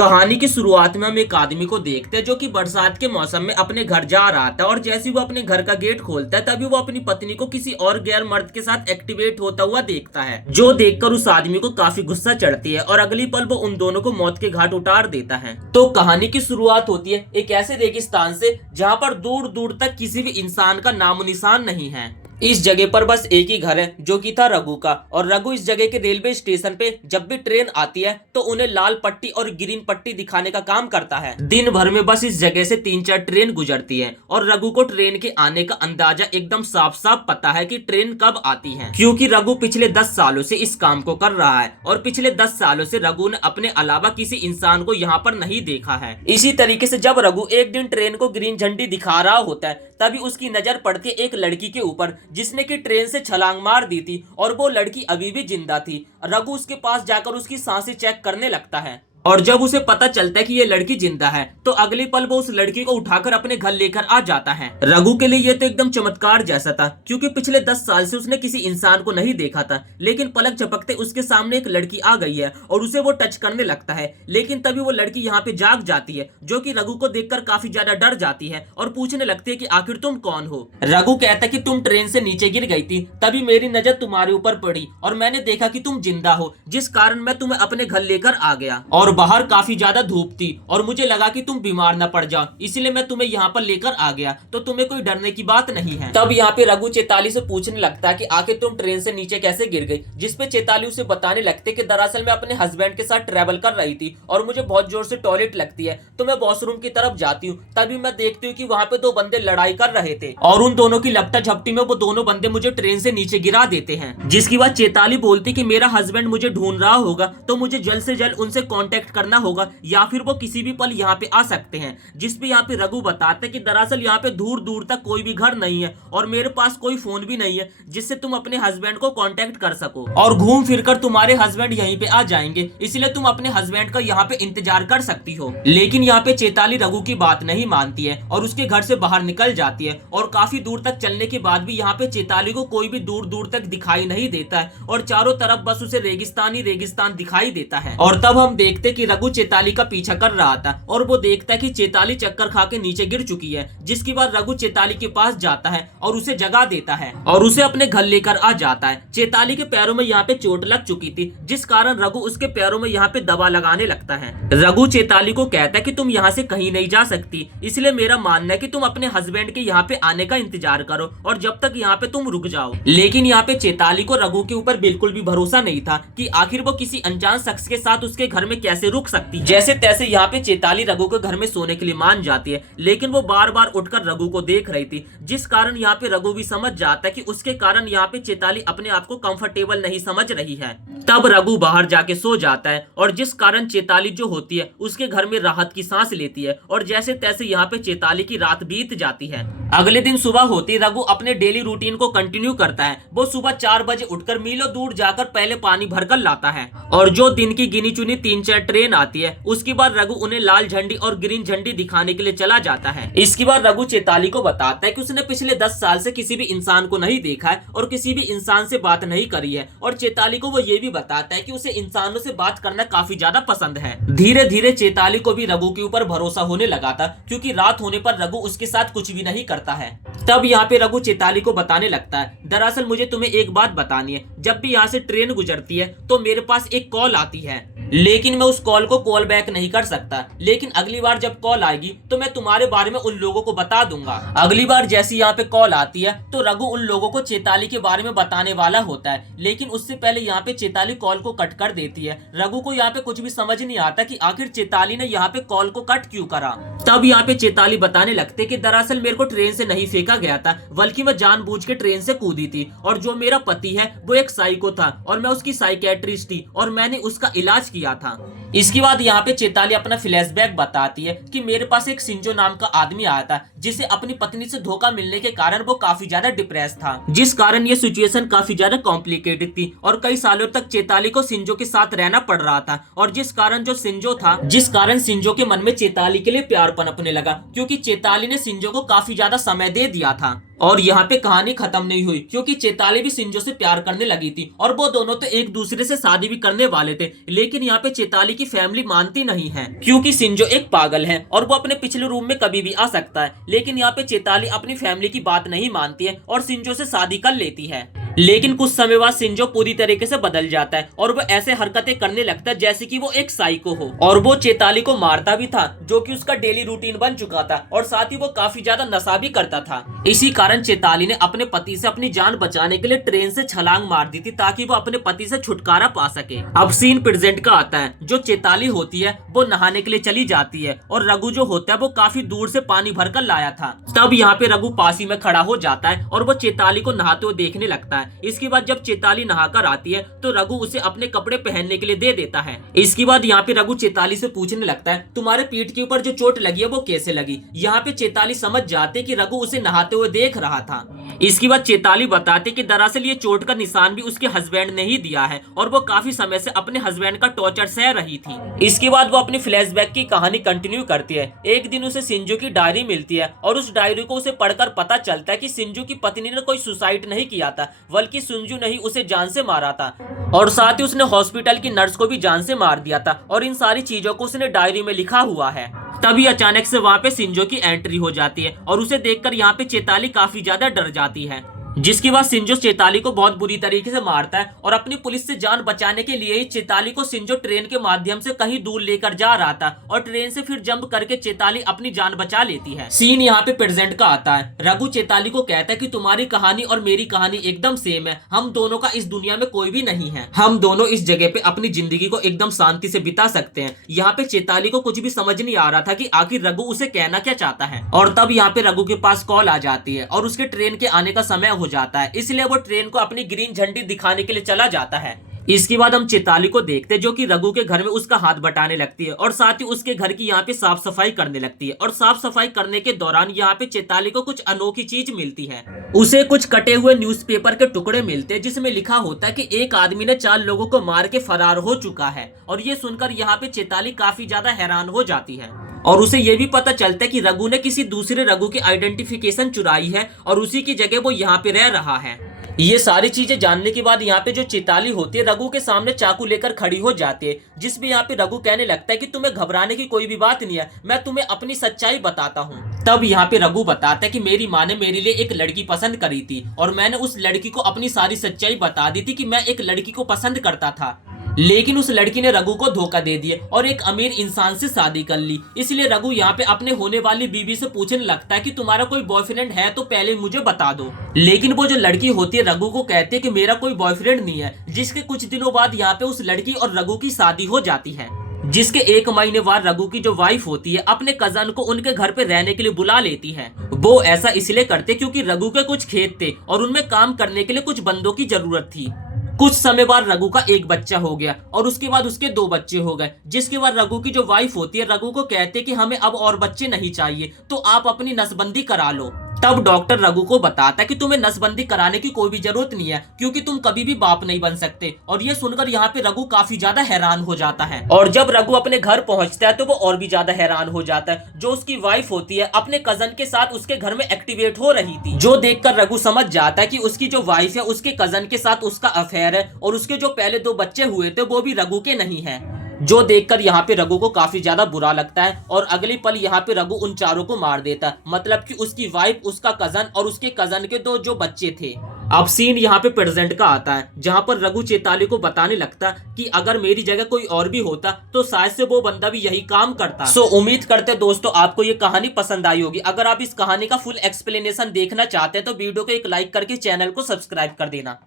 कहानी की शुरुआत में हम एक आदमी को देखते हैं जो कि बरसात के मौसम में अपने घर जा रहा था और जैसे ही वो अपने घर का गेट खोलता है तभी वो अपनी पत्नी को किसी और गैर मर्द के साथ एक्टिवेट होता हुआ देखता है, जो देखकर उस आदमी को काफी गुस्सा चढ़ती है और अगली पल वो उन दोनों को मौत के घाट उतार देता है। तो कहानी की शुरुआत होती है एक ऐसे रेगिस्तान से जहाँ पर दूर दूर तक किसी भी इंसान का नामो निशान नहीं है। इस जगह पर बस एक ही घर है जो कि था रघु का, और रघु इस जगह के रेलवे स्टेशन पे जब भी ट्रेन आती है तो उन्हें लाल पट्टी और ग्रीन पट्टी दिखाने का काम करता है। दिन भर में बस इस जगह से 3-4 ट्रेन गुजरती है और रघु को ट्रेन के आने का अंदाजा एकदम साफ साफ पता है कि ट्रेन कब आती है, क्योंकि रघु पिछले 10 सालों से इस काम को कर रहा है और पिछले 10 सालों से रघु ने अपने अलावा किसी इंसान को यहाँ पर नहीं देखा है। इसी तरीके से जब रघु एक दिन ट्रेन को ग्रीन झंडी दिखा रहा होता है तभी उसकी नजर पड़ती है एक लड़की के ऊपर जिसने कि ट्रेन से छलांग मार दी थी और वो लड़की अभी भी जिंदा थी। रघु उसके पास जाकर उसकी सांसें चेक करने लगता है और जब उसे पता चलता है कि ये लड़की जिंदा है तो अगली पल वो उस लड़की को उठाकर अपने घर लेकर आ जाता है। रघु के लिए ये तो एकदम चमत्कार जैसा था, क्योंकि पिछले 10 साल से उसने किसी इंसान को नहीं देखा था, लेकिन पलक झपकते उसके सामने एक लड़की आ गई है और उसे वो टच करने लगता है। लेकिन तभी वो लड़की यहाँ पे जाग जाती है, जो कि रघु को देखकर काफी ज्यादा डर जाती है और पूछने लगती है कि आखिर तुम कौन हो। रघु कहता है कि तुम ट्रेन से नीचे गिर गई थी, तभी मेरी नजर तुम्हारे ऊपर पड़ी और मैंने देखा कि तुम जिंदा हो, जिस कारण मैं तुम्हें अपने घर लेकर आ गया। और बाहर काफी ज्यादा धूप थी और मुझे लगा कि तुम बीमार न पड़ जाओ, इसलिए मैं तुम्हें यहाँ पर लेकर आ गया, तो तुम्हें कोई डरने की बात नहीं है। तब यहाँ पे रघु चेताली से पूछने लगता है कि आखिर तुम ट्रेन से नीचे कैसे गिर गई, जिसपे चेताली उसे बताने लगते कि दरअसल मैं अपने हस्बैंड के साथ ट्रेवल कर रही थी और मुझे बहुत जोर से टॉयलेट लगती है, तो मैं वॉशरूम की तरफ जाती हूँ, तभी मैं देखती हूँ कि वहाँ पे 2 बंदे लड़ाई कर रहे थे और उन दोनों की लपटा झपटी में वो दोनों बंदे मुझे ट्रेन से नीचे गिरा देते हैं। जिसकी बात चेताली बोलती कि मेरा हस्बैंड मुझे ढूंढ रहा होगा, तो मुझे जल्द से जल्द उनसे कांटेक्ट करना होगा या फिर वो किसी भी पल यहाँ पे आ सकते हैं। जिसपे यहाँ पे रघु बताते कि दरअसल यहाँ पे दूर दूर तक कोई भी घर नहीं है और मेरे पास कोई फोन भी नहीं है जिससे तुम अपने हस्बैंड को कांटेक्ट कर सको, और घूम फिर कर तुम्हारे हस्बैंड यहीं पे आ जाएंगे, इसलिए तुम अपने हस्बैंड का यहाँ पे इंतजार कर सकती हो। लेकिन यहाँ पे चेताली रघु की बात नहीं मानती है और उसके घर से बाहर निकल जाती है और काफी दूर तक चलने के बाद भी यहाँ पे चेताली को कोई भी दूर दूर तक दिखाई नहीं देता है और चारों तरफ बस उसे रेगिस्तान ही रेगिस्तान दिखाई देता है। और तब हम देखते कि रघु चेताली का पीछा कर रहा था और वो देखता है कि चेताली चक्कर खा के नीचे गिर चुकी है। जिसके बाद रघु चेताली के पास जाता है और उसे जगा देता है और उसे अपने घर लेकर आ जाता है। चेताली के पैरों में यहाँ पे चोट लग चुकी थी, जिस कारण रघु उसके पैरों में यहाँ पे दवा लगाने लगता है। रघु चेताली को कहता है कि तुम यहाँ से कहीं नहीं जा सकती, इसलिए मेरा मानना है कि तुम अपने हस्बैंड के यहाँ पे आने का इंतजार करो और जब तक यहाँ पे तुम रुक जाओ। लेकिन यहाँ पे चेताली को रघु के ऊपर बिल्कुल भी भरोसा नहीं था कि आखिर वो किसी अनजान शख्स के साथ उसके घर में कैसे रुक सकती। जैसे तैसे यहाँ पे चेताली रघु के घर में सोने के लिए मान जाती है, लेकिन वो बार बार उठकर रघु को देख रही थी, जिस कारण यहाँ पे रघु भी समझ जाता है कि उसके कारण यहाँ पे चेताली अपने आप को कंफर्टेबल नहीं समझ रही है। तब रघु बाहर जाके सो जाता है और जिस कारण चेताली जो होती है उसके घर में राहत की सांस लेती है और जैसे तैसे यहाँ पे चेताली की रात बीत जाती है। अगले दिन सुबह होती रघु अपने डेली रूटीन को कंटिन्यू करता है। वो सुबह 4 बजे उठकर मीलों दूर जाकर पहले पानी भरकर लाता है और जो दिन की गिनी चुनी 3-4 ट्रेन आती है उसके बाद रघु उन्हें लाल झंडी और ग्रीन झंडी दिखाने के लिए चला जाता है। इसके बाद रघु चेताली को बताता है कि उसने पिछले 10 साल से किसी भी इंसान को नहीं देखा है और किसी भी इंसान से बात नहीं करी है, और चेताली को वो ये भी बताता है कि उसे इंसानों से बात करना काफी ज्यादा पसंद है। धीरे धीरे चेताली को भी रघु के ऊपर भरोसा होने लगा था, क्योंकि रात होने पर रघु उसके साथ कुछ भी नहीं करता है। तब यहाँ पे रघु चेताली को बताने लगता है, दरअसल मुझे तुम्हें एक बात बतानी है, जब भी यहाँ से ट्रेन गुजरती है तो मेरे पास एक कॉल आती है, लेकिन मैं उस कॉल को कॉल बैक नहीं कर सकता, लेकिन अगली बार जब कॉल आएगी तो मैं तुम्हारे बारे में उन लोगों को बता दूंगा। अगली बार जैसी यहाँ पे कॉल आती है तो रघु उन लोगों को चेताली के बारे में बताने वाला होता है, लेकिन उससे पहले यहाँ पे चेताली कॉल को कट कर देती है। रघु को यहाँ पे कुछ भी समझ नहीं आता कि आखिर चेताली ने यहाँ पे कॉल को कट क्यों करा। तब यहाँ पे चेताली बताने लगते कि दरअसल मेरे को ट्रेन से नहीं फेंका गया था, बल्कि मैं जानबूझ के ट्रेन से कूदी थी, और जो मेरा पति है वो एक साइको था और मैं उसकी साइकेट्रिस्ट थी और मैंने उसका इलाज किया था। इसके बाद यहाँ पे चेताली अपना फ्लैशबैक बताती है कि मेरे पास एक सिंजो नाम का आदमी आया था, जिसे अपनी पत्नी से धोखा मिलने के कारण वो काफी ज्यादा डिप्रेस था, जिस कारण ये सिचुएशन काफी ज्यादा कॉम्प्लिकेटेड थी और कई सालों तक चेताली को सिंजो के साथ रहना पड़ रहा था, और जिस कारण सिंजो के मन में चेताली के लिए प्यार पनपने लगा, क्योंकि चेताली ने सिंजो को काफी ज्यादा समय दे दिया था। और यहाँ पे कहानी खत्म नहीं हुई, क्योंकि चैताली भी शिंजो से प्यार करने लगी थी और वो दोनों तो एक दूसरे से शादी भी करने वाले थे। लेकिन यहाँ पे चैताली की फैमिली मानती नहीं है, क्योंकि शिंजो एक पागल है और वो अपने पिछले रूम में कभी भी आ सकता है। लेकिन यहाँ पे चैताली अपनी फैमिली की बात नहीं मानती है और शिंजो से शादी कर लेती है। लेकिन कुछ समय बाद शिंजो पूरी तरीके से बदल जाता है और वो ऐसे हरकतें करने लगता है जैसे कि वो एक साइको हो, और वो चैताली को मारता भी था, जो कि उसका डेली रूटीन बन चुका था, और साथ ही वो काफी ज्यादा नशा भी करता था। इसी कारण चैताली ने अपने पति से अपनी जान बचाने के लिए ट्रेन से छलांग मार दी थी, ताकि वो अपने पति से छुटकारा पा सके। अब सीन प्रेजेंट का आता है। जो चैताली होती है वो नहाने के लिए चली जाती है और रघु जो होता है वो काफी दूर से पानी भरकर लाया था। तब यहाँ पे रघु पास ही में खड़ा हो जाता है और वो चैताली को नहाते हुए देखने लगता है। इसके बाद जब चैताली नहाकर आती है तो रघु उसे अपने कपड़े पहनने के लिए दे देता है। इसके बाद यहाँ पे रघु चैताली से पूछने लगता है, तुम्हारे पीठ के ऊपर जो चोट लगी है वो कैसे लगी। यहाँ पे चैताली समझ जाते कि रघु उसे नहाते हुए देख रहा था। इसके बाद चैताली बताते कि दरअसल ये चोट का निशान भी उसके हस्बैंड ने ही दिया है और वो काफी समय से अपने हस्बैंड का टॉर्चर सह रही थी। इसके बाद वो अपनी फ्लैशबैक की कहानी कंटिन्यू करती है। एक दिन उसे शिंजो की डायरी मिलती है और उस डायरी को उसे पढ़कर पता चलता है कि शिंजो की पत्नी ने कोई सुसाइड नहीं किया था, बल्कि शिंजो ने ही उसे जान से मारा था, और साथ ही उसने हॉस्पिटल की नर्स को भी जान से मार दिया था। और इन सारी चीजों को उसने डायरी में लिखा हुआ है। तभी अचानक से वहाँ पे शिंजो की एंट्री हो जाती है और उसे देखकर यहाँ पे चैताली काफी ज्यादा डर जाती है। जिसके बाद शिंजो चैताली को बहुत बुरी तरीके से मारता है और अपनी पुलिस से जान बचाने के लिए ही चैताली को शिंजो ट्रेन के माध्यम से कहीं दूर लेकर जा रहा था और ट्रेन से फिर जंप करके चैताली अपनी जान बचा लेती है। सीन यहाँ पे प्रेजेंट का आता है। रघु चैताली को कहता है कि तुम्हारी कहानी और मेरी कहानी एकदम सेम है, हम दोनों का इस दुनिया में कोई भी नहीं है, हम दोनों इस जगह पे अपनी जिंदगी को एकदम शांति से बिता सकते हैं। यहाँ पे चैताली को कुछ भी समझ नहीं आ रहा था कि आखिर रघु उसे कहना क्या चाहता है। और तब यहाँ पे रघु के पास कॉल आ जाती है और उसके ट्रेन के आने का समय हो जाता है, इसलिए वो ट्रेन को अपनी ग्रीन झंडी दिखाने के लिए चला जाता है। इसके बाद हम चैताली को देखते हैं, जो कि रघु के घर में उसका हाथ बटाने लगती है और साथ ही उसके घर की यहाँ पे साफ सफाई करने लगती है। और साफ सफाई करने के दौरान यहाँ पे चैताली को कुछ अनोखी चीज मिलती है। उसे कुछ कटे हुए न्यूज़पेपर के टुकड़े मिलते हैं, जिसमें लिखा होता है कि एक आदमी ने 4 लोगों को मार के फरार हो चुका है। और ये सुनकर यहाँ पे चैताली काफी ज्यादा हैरान हो जाती है और उसे ये भी पता चलता है कि रघु ने किसी दूसरे रघु की आइडेंटिफिकेशन चुराई है और उसी की जगह वो यहाँ पे रह रहा है। ये सारी चीजें जानने के बाद यहाँ पे जो चैताली होती है रघु के सामने चाकू लेकर खड़ी हो जाती है, जिसमें यहाँ पे रघु कहने लगता है कि तुम्हें घबराने की कोई भी बात नहीं है, मैं तुम्हें अपनी सच्चाई बताता हूँ। तब यहाँ पे रघु बताता है कि मेरी माँ ने मेरे लिए एक लड़की पसंद करी थी और मैंने उस लड़की को अपनी सारी सच्चाई बता दी थी कि मैं एक लड़की को पसंद करता था, लेकिन उस लड़की ने रघु को धोखा दे दिया और एक अमीर इंसान से शादी कर ली। इसलिए रघु यहाँ पे अपने होने वाली बीवी से पूछने लगता है कि तुम्हारा कोई बॉयफ्रेंड है तो पहले मुझे बता दो। लेकिन वो जो लड़की होती है रघु को कहती है कि मेरा कोई बॉयफ्रेंड नहीं है। जिसके कुछ दिनों बाद यहाँ पे उस लड़की और रघु की शादी हो जाती है, जिसके 1 महीने बाद रघु की जो वाइफ होती है अपने कजन को उनके घर पे रहने के लिए बुला लेती है। वो ऐसा इसलिए करते क्योंकि रघु के कुछ खेत थे और उनमें काम करने के लिए कुछ बंदों की जरूरत थी। कुछ समय बाद रघु का 1 बच्चा हो गया और उसके बाद उसके 2 बच्चे हो गए। जिसके बाद रघु की जो वाइफ होती है रघु को कहते कि हमें अब और बच्चे नहीं चाहिए, तो आप अपनी नसबंदी करा लो। तब डॉक्टर रघु को बताता है कि तुम्हें नसबंदी कराने की कोई भी जरूरत नहीं है, क्योंकि तुम कभी भी बाप नहीं बन सकते। और ये सुनकर यहाँ पे रघु काफी ज्यादा हैरान हो जाता है। और जब रघु अपने घर पहुंचता है तो वो और भी ज्यादा हैरान हो जाता है। जो उसकी वाइफ होती है अपने कजन के साथ उसके घर में एक्टिवेट हो रही थी, जो देखकर रघु समझ जाता है कि उसकी जो वाइफ है उसके कजन के साथ उसका अफेयर है और उसके जो पहले 2 बच्चे हुए थे वो भी रघु के नहीं है। जो देखकर यहाँ पे रघु को काफी ज्यादा बुरा लगता है और अगली पल यहाँ पे रघु उन चारों को मार देता है, मतलब कि उसकी वाइफ, उसका कजन और उसके कजन के 2 जो बच्चे थे। अब सीन यहाँ पे प्रेजेंट का आता है, जहाँ पर रघु चैताली को बताने लगता कि अगर मेरी जगह कोई और भी होता तो शायद से वो बंदा भी यही काम करता। सो उम्मीद करते दोस्तों आपको ये कहानी पसंद आई होगी। अगर आप इस कहानी का फुल एक्सप्लेनेशन देखना चाहते हैं तो वीडियो को एक लाइक करके चैनल को सब्सक्राइब कर देना।